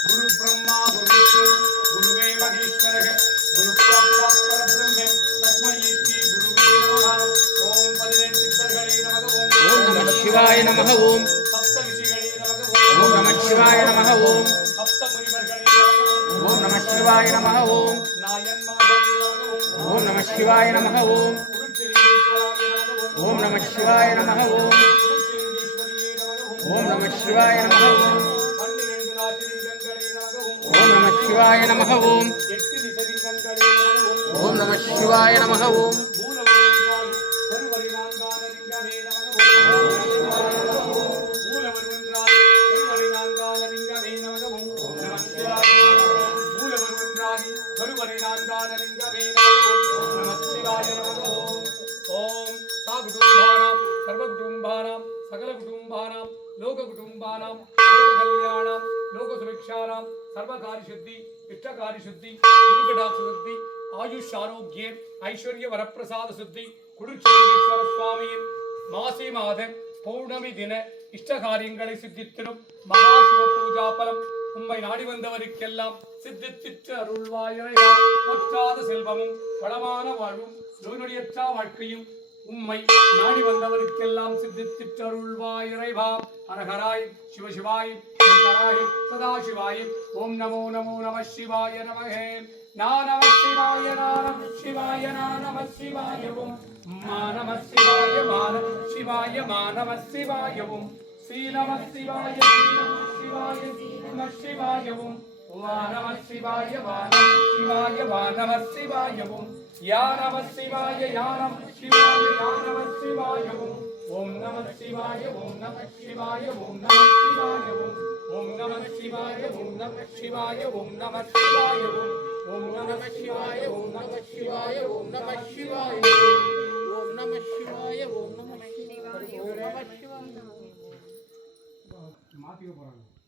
गुरु ब्रह्मा गुरु विष्णु गुरुवे महेश्वरः गुरु साक्षात् परब्रह्म तस्मै श्री गुरुवे नमः ओम पदिनेन सिद्धर्गणे नमः ओम नमः शिवाय नमः ओम सप्त ऋषिगणे नमः ओम नमः शिवाय नमः ओम सप्त मुनिवर्गणे नमः ओम नमः शिवाय नमः ओम नायन माधवे नमः ओम नमः शिवाय नमः ओम ओम नमः शिवाय नमः ओम ओम नमः शिवाय नमः ओम ओम नमः शिवाय नमः ओम ओम नमः शिवाय नमः ओम सकल कुटुंबानां लोक कुटुंबानां लोक कल्याणां लोक सुभिक्षाणां सर्वकार्य शुद्धि इष्टकार्य शुद्धि दुर्घटाक्ष शुद्धि आयुष आरोग्य ऐश्वर्य वरप्रसाद शुद्धि कुरुक्षेत्र स्वामी मासे माद पौर्णमि दिन इष्टकार्यங்களை சித்தித்திடும் மகா சிவ பூஜா பலம் உம்மை நாடி வந்தவருக்கெல்லாம் சித்தித்திட்டு அருள்வாயிரையா பற்றாத செல்வமும் வளமான வாழ்வும் நோய்நொடியற்ற வாழ்க்கையும் உம்மை நாடி வந்தவருக்கெல்லாம் சித்தித்திட்டு அருள்வாயிரைவா ஹரஹராய் சிவசிவாய் சங்கராய் சதாசிவாய் ஓம் நமோ நமோ நம சிவாய நமஹே நம சிவாய நம சிவாய நம சிவாய ஓம் நம சிவாய நம சிவாய நம சிவாய ஓம் ஸ்ரீ நம சிவாய சிவாய நம சிவாய ஓம் நம சிவாய நம சிவாய நம சிவாய ஓம் या नमः शिवाय या नमः शिवाय या नमः शिवाय ओम नमः शिवाय ओम नमः शिवाय ओम नमः शिवाय ओम नमः शिवाय ओम नमः शिवाय ओम नमः शिवाय ओम नमः शिवाय ओम नमः शिवाय ओम नमः शिवाय ओम नमः शिवाय ओम नमः शिवाय ओम नमः शिवाय माफी को